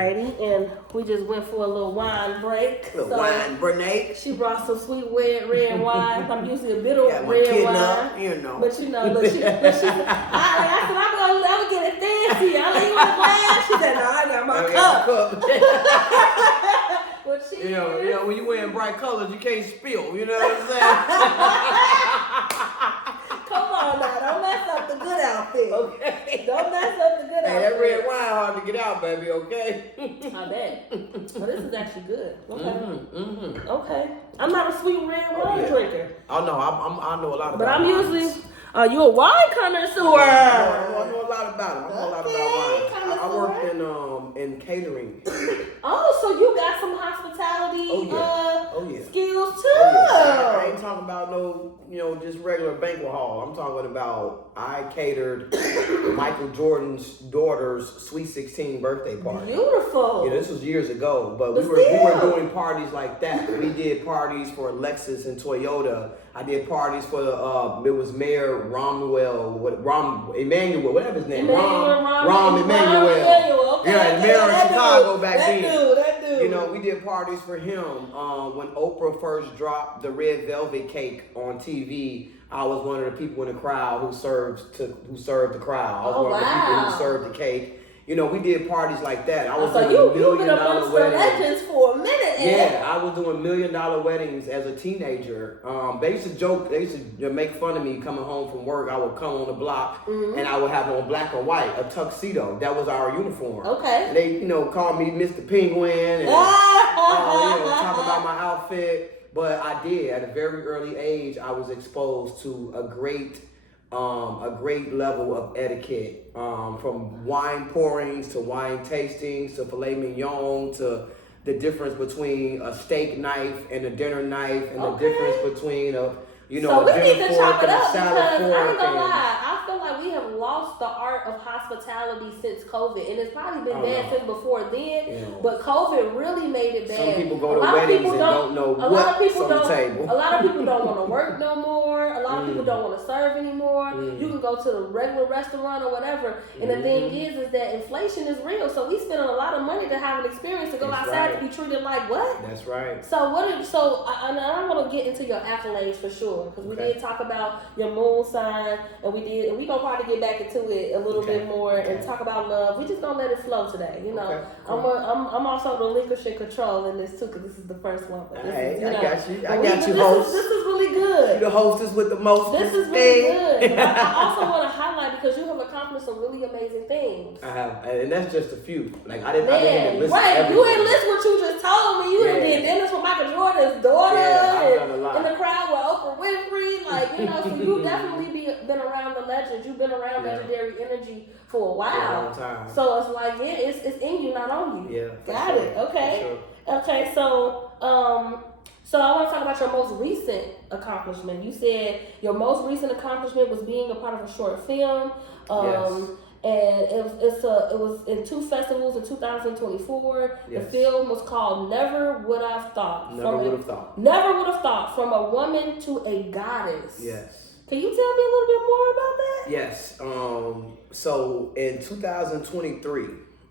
Alrighty, and we just went for a little wine break. Wine break. She brought some sweet red wine. I'm usually a bitter red wine. Up, But you know, look, she I said, I'm gonna get it fancy. I let you want a glass. She said, no, I got my cup. Well, you know, when you wearing bright colors, you can't spill. You know what I'm saying? Come on now, don't mess up the good outfit. Okay. Don't mess up the good outfit. Hey, that red wine hard to get out, baby. Okay. I bet. Well, this is actually good. Okay. Mm-hmm. Okay. I'm not a sweet red wine drinker. Oh no, I know a lot about. But I'm wines. usually. You a wine connoisseur? I know a lot about it. I know a lot about wine. I worked in catering. Oh, so you got some hospitality skills too. Oh, yeah. I ain't talking about no, just regular banquet hall. I'm talking about I catered Michael Jordan's daughter's Sweet 16 birthday party. Beautiful. Yeah, this was years ago, but we were doing parties like that. We did parties for Lexus and Toyota. I did parties for it was Mayor Emmanuel, whatever his name, Rahm Emanuel. Okay, yeah, the mayor of Chicago back then. That dude. We did parties for him. When Oprah first dropped the red velvet cake on TV, I was one of the people in the crowd who served the crowd. I was one of the people who served the cake. We did parties like that. I was doing you've $1 been million amongst weddings. the legends for a minute. Yeah, I was doing $1 million weddings as a teenager. They used to joke, they used to make fun of me coming home from work. I would come on the block and I would have on black and white, a tuxedo. That was our uniform. Okay. And they, called me Mr. Penguin and talk about my outfit. But I did, at a very early age, I was exposed to a great level of etiquette, from wine pourings to wine tastings to filet mignon to the difference between a steak knife and a dinner knife and the difference between a dinner fork and a salad fork. I ain't gonna lie, I feel like we have lost the art of hospitality since COVID, and it's probably been bad since before then. But COVID really made it bad. Some people go to weddings and don't know what's on the table. A lot of people don't want to work no more. A lot of people don't want to serve anymore. You can go to the regular restaurant or whatever. And the thing is that inflation is real. So we spend a lot of money to have an experience to go outside to be treated like what? That's right. So I want to get into your accolades for sure. Because we did talk about your moon sign, and we're gonna probably get back into it a little bit more and talk about love. We just gonna let it flow today, Okay. I'm also relinquishing control in this too, because this is the first one. But this is, I got you, host. This is really good. You the hostess with the most. This is really good. But I also want to highlight because you have accomplished some really amazing things. I have, and that's just a few. Like I didn't listen. Right, you didn't listen what you just told me. You done did dinners with Michael Jordan's daughter, and the crowd with Oprah Winfrey. So you definitely been around the legends. You've been around legendary energy for a while. For a long time. So it's like, it's in you, not on you. Yeah. Got it. Okay. Sure. Okay. So I want to talk about your most recent accomplishment. You said your most recent accomplishment was being a part of a short film. Yes. And it was in 2 festivals in 2024. Yes. The film was called Never Would Have Thought. Never Would Have Thought. Never Would Have Thought, From a Woman to a Goddess. Yes. Can you tell me a little bit more about that? Yes. So in 2023,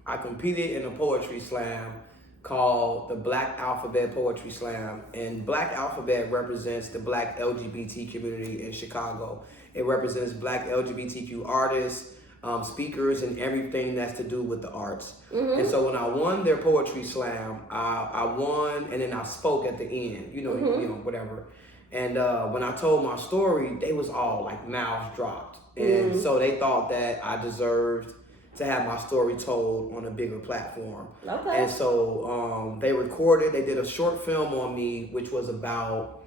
I competed in a poetry slam called the Black Alphabet Poetry Slam. And Black Alphabet represents the Black LGBT community in Chicago. It represents Black LGBTQ artists, speakers, and everything that's to do with the arts. And so when I won their poetry slam, I won, and then I spoke at the end, whatever. And when I told my story, they was all like mouths dropped. And so they thought that I deserved to have my story told on a bigger platform. Okay. And so they did a short film on me, which was about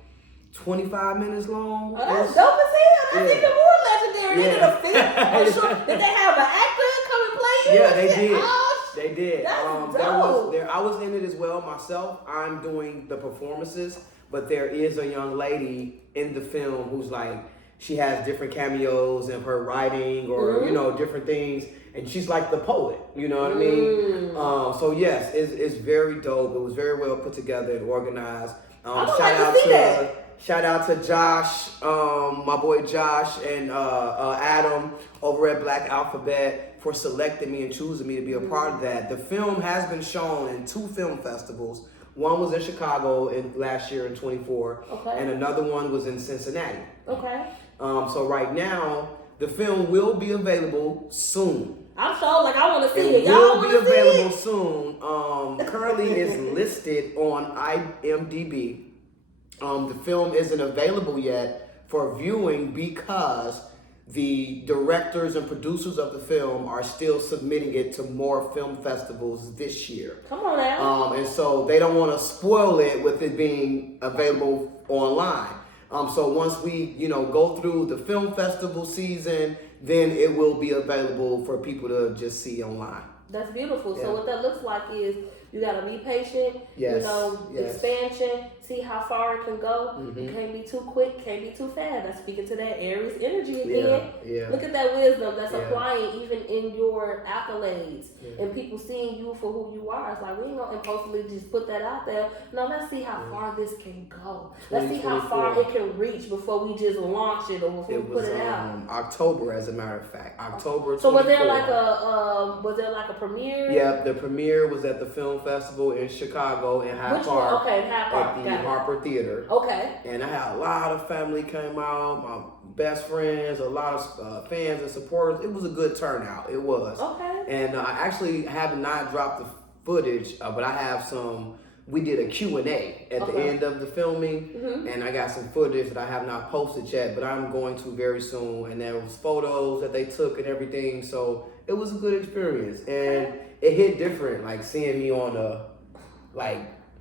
25 minutes long. Oh, that's dope as hell. That's even more legendary. They did a film. Did they have an actor come and play you? Yeah, they did. Oh, they did. That's dope. I was in it as well myself. I'm doing the performances, but there is a young lady in the film who's like, she has different cameos in her writing or, different things. And she's like the poet, you know what I mean? So yes, it's very dope. It was very well put together and organized. Shout out to Josh, my boy Josh, and Adam over at Black Alphabet for selecting me and choosing me to be a part of that. The film has been shown in 2 film festivals. One was in Chicago last year in 24, and another one was in Cincinnati. Okay. So right now, the film will be available soon. I'm sure, like, I want to see it. It Y'all will be available soon. Currently, it's listed on IMDb. The film isn't available yet for viewing because the directors and producers of the film are still submitting it to more film festivals this year. Come on now. And so they don't want to spoil it with it being available online. So once we, go through the film festival season, then it will be available for people to just see online. That's beautiful. Yeah. So what that looks like is you gotta be patient. Yes. Expansion. See how far it can go. Mm-hmm. You can't be too quick. Can't be too fast. That's speaking to that Aries energy again. Yeah. Look at that wisdom that's applying even in your accolades and people seeing you for who you are. It's like we ain't gonna impulsively just put that out there. No, let's see how far this can go. Let's see how far it can reach before we just launch it or before we put it out. October, as a matter of fact, October. So was there like a premiere? Yeah, the premiere was at the film festival in Chicago in Hyde Park. Okay, Hyde Park. At the Harper Theater. Okay. And I had a lot of family came out, my best friends, a lot of fans and supporters. It was a good turnout. It was. Okay. And I actually have not dropped the footage, but I have some. We did a Q&A at the end of the filming, and I got some footage that I have not posted yet, but I'm going to very soon. And there was photos that they took and everything, so it was a good experience. And it hit different, like seeing me on a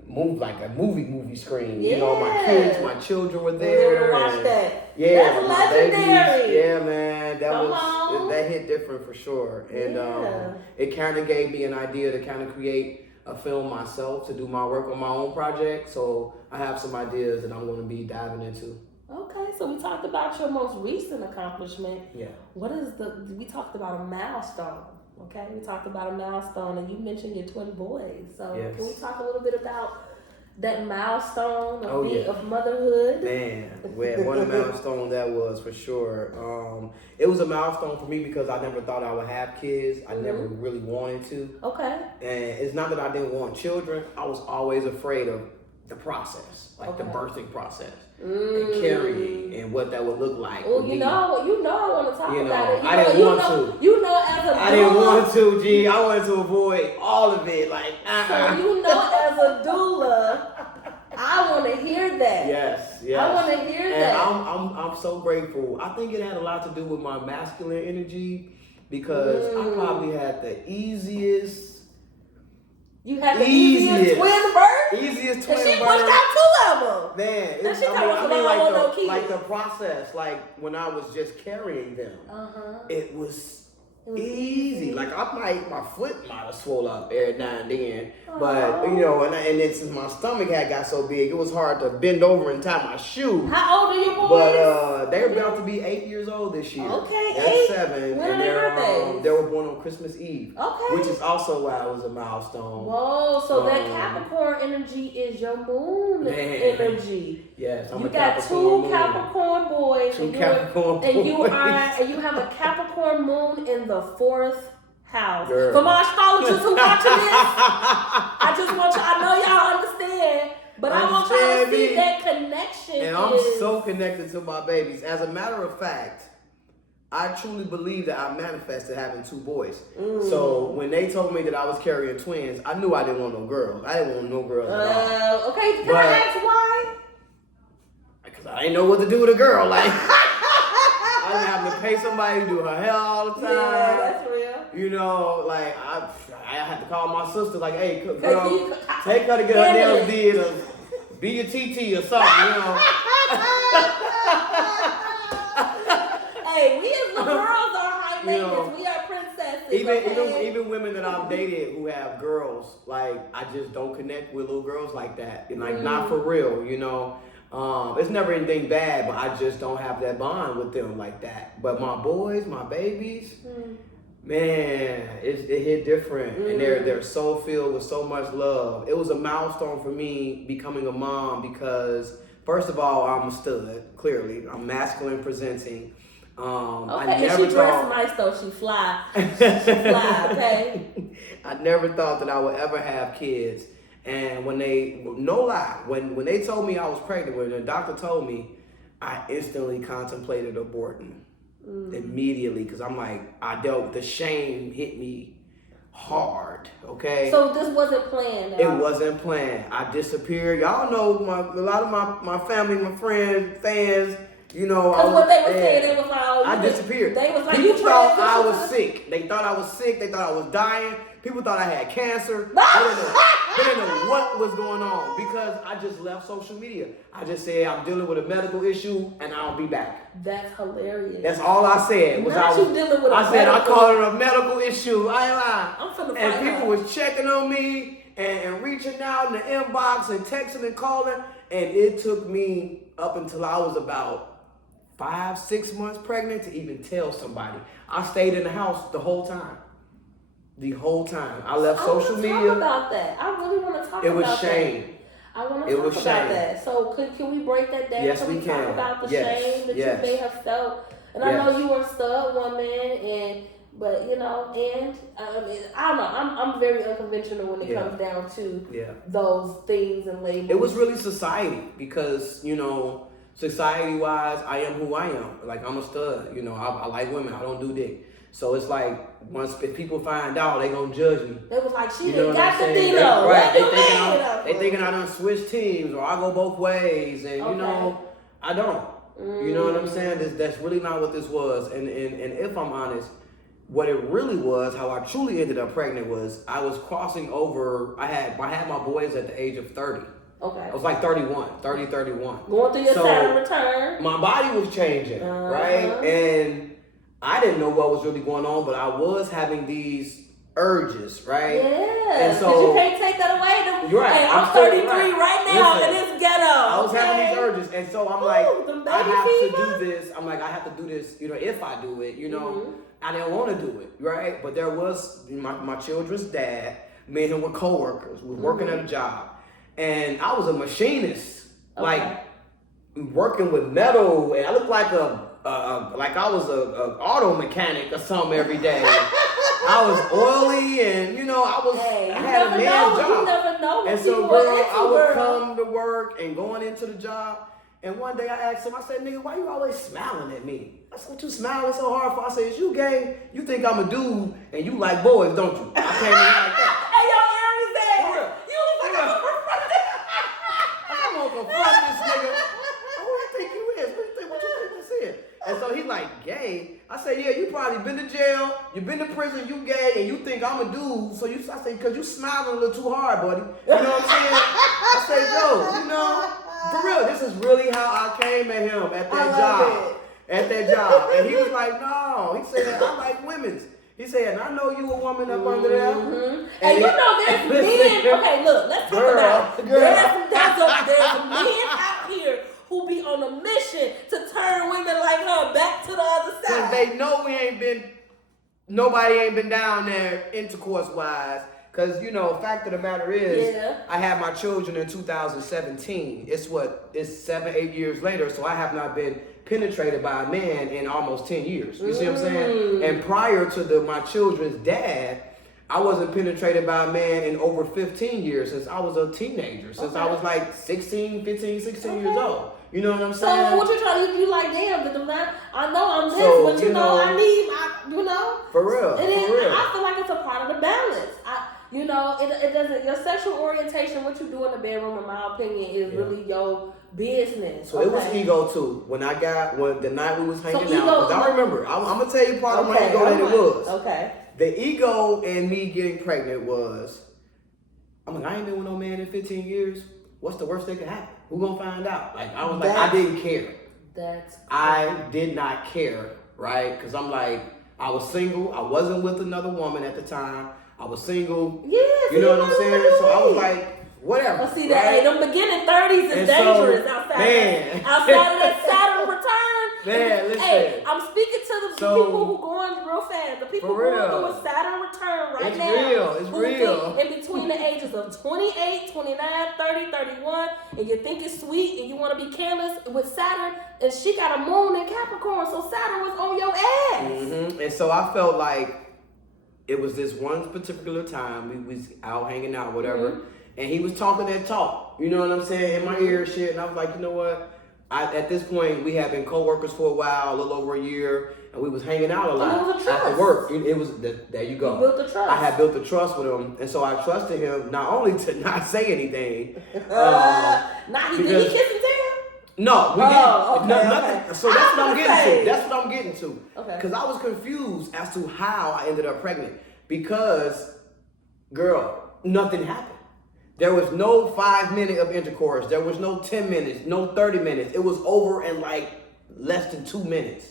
movie screen. Yeah. My kids, my children were there. Watch that. Yeah, that's my legendary. babies. Yeah, man, that hit different for sure. And it kind of gave me an idea to kind of create a film myself, to do my work on my own project. So I have some ideas that I'm going to be diving into. Okay, so we talked about your most recent accomplishment. Yeah. We talked about a milestone. Okay, we talked about a milestone, and you mentioned your twin boys. So can we talk a little bit about that milestone of motherhood? Man, what a milestone that was for sure. It was a milestone for me because I never thought I would have kids. I never really wanted to. Okay. And it's not that I didn't want children. I was always afraid of the process, like the birthing process. And carrying and what that would look like. Oh, you know, I want to talk about it. I didn't want to. As a doula, I didn't want to, G. I wanted to avoid all of it. Like, So as a doula, I want to hear that. Yes. I want to hear that. I'm so grateful. I think it had a lot to do with my masculine energy because I probably had the easiest. You had the easiest twin birth? Easiest twin birth. And she pushed out 2 of them. Man, like the process, like when I was just carrying them, it was easy. Like my foot might have swole up every now and then, but and then since my stomach got so big, it was hard to bend over and tie my shoe. How old are your boys? But they're about to be 8 years old this year. Okay, They're 7, when and are their birthdays? they were born on Christmas Eve. Okay, which is also why it was a milestone. Whoa, so that Capricorn energy is your moon energy. Yes, You got 2 Capricorn boys. And you have a Capricorn moon in the 4th house. Girl. For my astrologers who watching this, I know y'all understand, but I want y'all to see that connection. And I'm so connected to my babies. As a matter of fact, I truly believe that I manifested having 2 boys. So when they told me that I was carrying twins, I knew I didn't want no girls. I didn't want no girls at all. Okay, can I ask why? Because I didn't know what to do with a girl. Like, I didn't have to pay somebody to do her hair all the time. Yeah, that's real. Like I had to call my sister. Like, hey, girl, take her to get her nails did, or be your TT or something. Hey, we as little girls are high maintenance. We are princesses. Even women that I've dated who have girls, like I just don't connect with little girls like that. And like not for real, It's never anything bad, but I just don't have that bond with them like that. But my boys, my babies, man, it hit different. And they're so filled with so much love. It was a milestone for me becoming a mom because first of all, I'm a stud, clearly. I'm masculine presenting. Okay, I never and she dressed thought, nice though. She fly. She fly, okay? I never thought that I would ever have kids. And when they, no lie, when they told me I was pregnant, when the doctor told me, I instantly contemplated aborting immediately, because I'm like, the shame hit me hard, okay? So this wasn't planned. It wasn't planned. I disappeared. Y'all know a lot of my family, my friends, fans, you know. Because what they were saying, they was like, oh, I disappeared. They was like, people you thought I was sick. They thought I was sick. They thought I was dying. People thought I had cancer. They didn't know what was going on, because I just left social media. I just said I'm dealing with a medical issue and I'll be back. That's hilarious. That's all I said. Dealing with I said I called it a medical issue. I ain't lying. I'm finna and find people out. was checking on me and reaching out in the inbox and texting and calling. And it took me up until I was about 5-6 months pregnant to even tell somebody. I stayed in the house the whole time. The whole time. I left social media. Talk about that. I really want to talk about that. It was shame. I want to talk about that. So can we break that down? Yes, can we can. talk about the Yes. shame that Yes. you may have felt? And Yes. I know you were a stud woman, but you know, and I mean, I don't know. I'm very unconventional when it comes down to those things and labels. It was really society, because, you know, society-wise, I am who I am. Like, I'm a stud. You know, I like women. I don't do dick. So it's like, if people find out, they gonna judge me. They was like, she You know what got I'm the saying? Dino. Right. They thinking I done switch teams, or I go both ways, and you know, I don't. You know what I'm saying? That's really not what this was. And if I'm honest, what it really was, how I truly ended up pregnant, was I was crossing over. I had my boys at the age of 30. Okay. I was like 31. Going through your Saturn return. My body was changing, right? And I didn't know what was really going on, but I was having these urges, right? Yeah. And so you can't take that away. You're right. Hey, I'm 33 right now, and it's ghetto. I was having these urges, and so I'm like, I have fever? to do this. I'm like, I have to do this. You know, if I do it, you know, I didn't want to do it, right? But there was my children's dad. Me and him were co-workers. We were working at a job, and I was a machinist, like working with metal, and I looked like like I was a auto mechanic or something every day. I was oily, and you know, I had a man's job. You never know. And so, girl, I would come to work and going into the job. And one day I asked him, I said, nigga, why you always smiling at me? I said, what you smiling so hard for? I said, is you gay? You think I'm a dude and you like boys, don't you? I came in like that. Hey, yo, Aries there. You look like I'm gonna confront this nigga. Who do you think you is? What you think this is? And so he like, gay? I said, yeah, you probably been to jail, you been to prison, you gay, and you think I'm a dude. So I said, because you smiling a little too hard, buddy. You know what I'm saying? I said, yo, you know, for real, this is really how I came at him at that job. At that job. And he was like, no. He said, I like women's. He said, and I know you a woman up under there. And you know there's men. Okay, look, let's talk about it. There's men out here who be on a mission to turn women like her back to the other side. Because they know nobody ain't been down there intercourse-wise. Because, you know, fact of the matter is, I had my children in 2017. It's 7-8 years later, so I have not been penetrated by a man in almost 10 years. You see what I'm saying? And prior to my children's dad, I wasn't penetrated by a man in over 15 years, since I was a teenager, since I was like 16 years old. You know what I'm saying? So what you trying to do? You like, damn, I know I'm this, So, but you know, I need, you know. For real. I feel like it's a part of the balance. You know, it doesn't. Your sexual orientation, what you do in the bedroom, in my opinion, is really your business. So it was ego too. When the night we was hanging out, because I remember, I'm gonna tell you part of my ego that it was. Okay. The ego in me getting pregnant was, I'm like, I ain't been with no man in 15 years. What's the worst that could happen? Who gonna find out? Like, I was like, I didn't care. I did not care, right? Because I'm like, I was single. I wasn't with another woman at the time. I was single. Yeah, you know what I'm saying? So I was like, whatever. Well, see, them beginning 30s is dangerous outside of that Saturn return. Man, listen. Hey, I'm speaking to the So- people who going real fast. The people For who real. are doing Saturn return right It's now. real. It's who real. think in between the ages of 28, 29, 30, 31, and you think it's sweet and you want to be careless with Saturn, and she got a moon in Capricorn, so Saturn was on your ass. And so I felt like it was this one particular time we was out hanging out, whatever, and he was talking that talk. You know what I'm saying? In my ear and shit, and I was like, you know what? At this point, we had been co-workers for a while, a little over a year, and we was hanging out a lot And it was a trust. after work. It was there you go. You built the trust. I had built the trust with him, and so I trusted him not only to not say anything. Not he did he because- kiss and tell? No, we Oh, didn't. okay, No, okay. nothing. So that's what I'm getting say. to. That's what I'm getting to. Okay. Because I was confused as to how I ended up pregnant. Because, girl, nothing happened. There was no 5 minute of intercourse. There was no 10 minutes, no 30 minutes. It was over in like less than 2 minutes.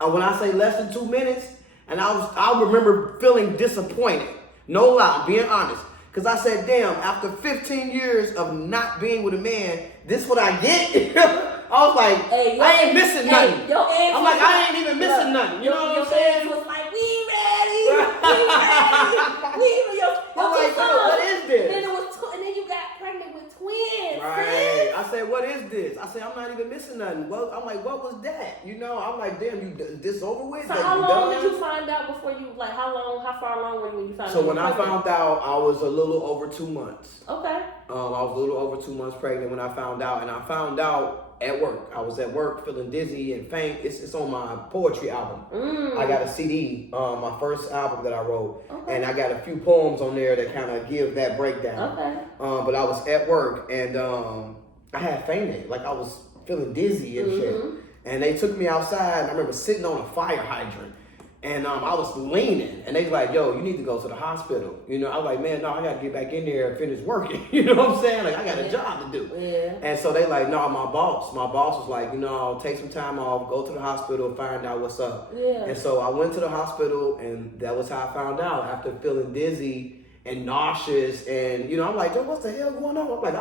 And when I say less than 2 minutes, and I remember feeling disappointed. No lie, I'm being honest. Because I said, damn, after 15 years of not being with a man, this what I get? I was like, Hey, I ain't missing nothing. Your ass I'm was like, I ain't even missing look, nothing. You know what I'm your saying? ass was like, we ready. Your I'm like, two yo, what sons. is this? And then and then you got pregnant with twins. Right. sis. I said, what is this? I said, I'm not even missing nothing. Well, I'm like, what was that? You know, I'm like, damn, this over with? So That how you long done did now? you find out before you how far along were you when you found out? So you when were I pregnant? found out, I was a little over 2 months. Okay. I was a little over 2 months pregnant when I found out, and I found out at work. I was at work feeling dizzy and faint. It's on my poetry album. I got a CD, my first album that I wrote, Okay. and I got a few poems on there that kind of give that breakdown. Okay. But I was at work, and I had fainted. Like I was feeling dizzy and shit. And they took me outside, and I remember sitting on a fire hydrant. And I was leaning, and they was like, yo, you need to go to the hospital. You know, I was like, man, no, I got to get back in there and finish working. You know what I'm saying? Like, I got a job to do. Yeah. And so they like, no, my boss was like, you know, take some time off, go to the hospital, find out what's up. Yeah. And so I went to the hospital, and that was how I found out after feeling dizzy and nauseous. And, you know, I'm like, yo, what's the hell going on? I'm like,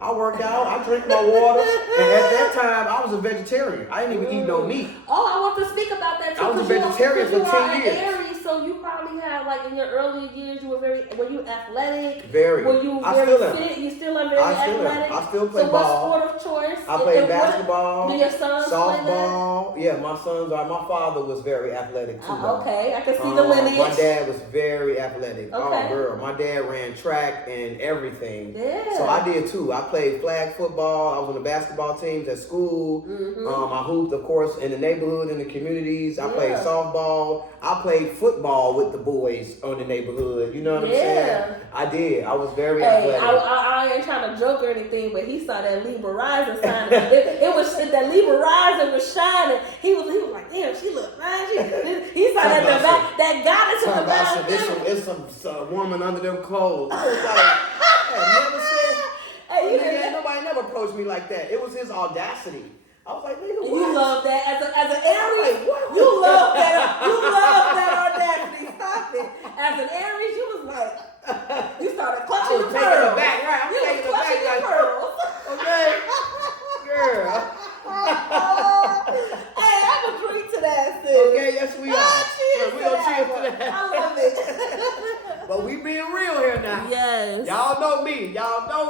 I work out, I drink my water. And at that time, I was a vegetarian. I didn't even eat no meat. Oh, I want to speak about that too. I was a 'cause you are- vegetarian for 'cause you 10 are an years. Aries, so you probably have like in your early years were you athletic? Very. Were you I very still am. fit? You still are very I still am. athletic? I still play so ball. what sport of choice? I play And what- basketball, Do your sons play that? softball. Yeah, my sons are. My father was very athletic too. though. Okay, I can see the lineage. My dad was very athletic. Okay. Oh, girl. My dad ran track and everything. Yeah. So I did too. I played flag football. I was on the basketball teams at school. I hooped, of course, in the neighborhood, in the communities. I played Yeah. softball. I played football with the boys on the neighborhood. You know what I'm Yeah. saying? I did. I was very Hey, athletic. I ain't trying to joke or anything, but he saw that Libra rising sign. it was that Libra rising was shining. He was like, damn, she look fine. He saw that that goddess in the back. It's some woman under them clothes. I was like, I never said. Hey, you Nigga, ain't nobody never approached me like that. It was his audacity. I was like, nigga, what? You love that as an Aries. Like, what? You love that. You love that audacity. Stop it. As an Aries, you was like, you started I clutching was your taking pearls. it back, right? I'm You was taking it clutching your back, like, pearls. okay, girl. Hey, I'm a drink to that, sis. Okay, yes we are. Cheers We to gonna cheers one. to that. I love it. But we being real here now. Yes. Y'all know me. Y'all know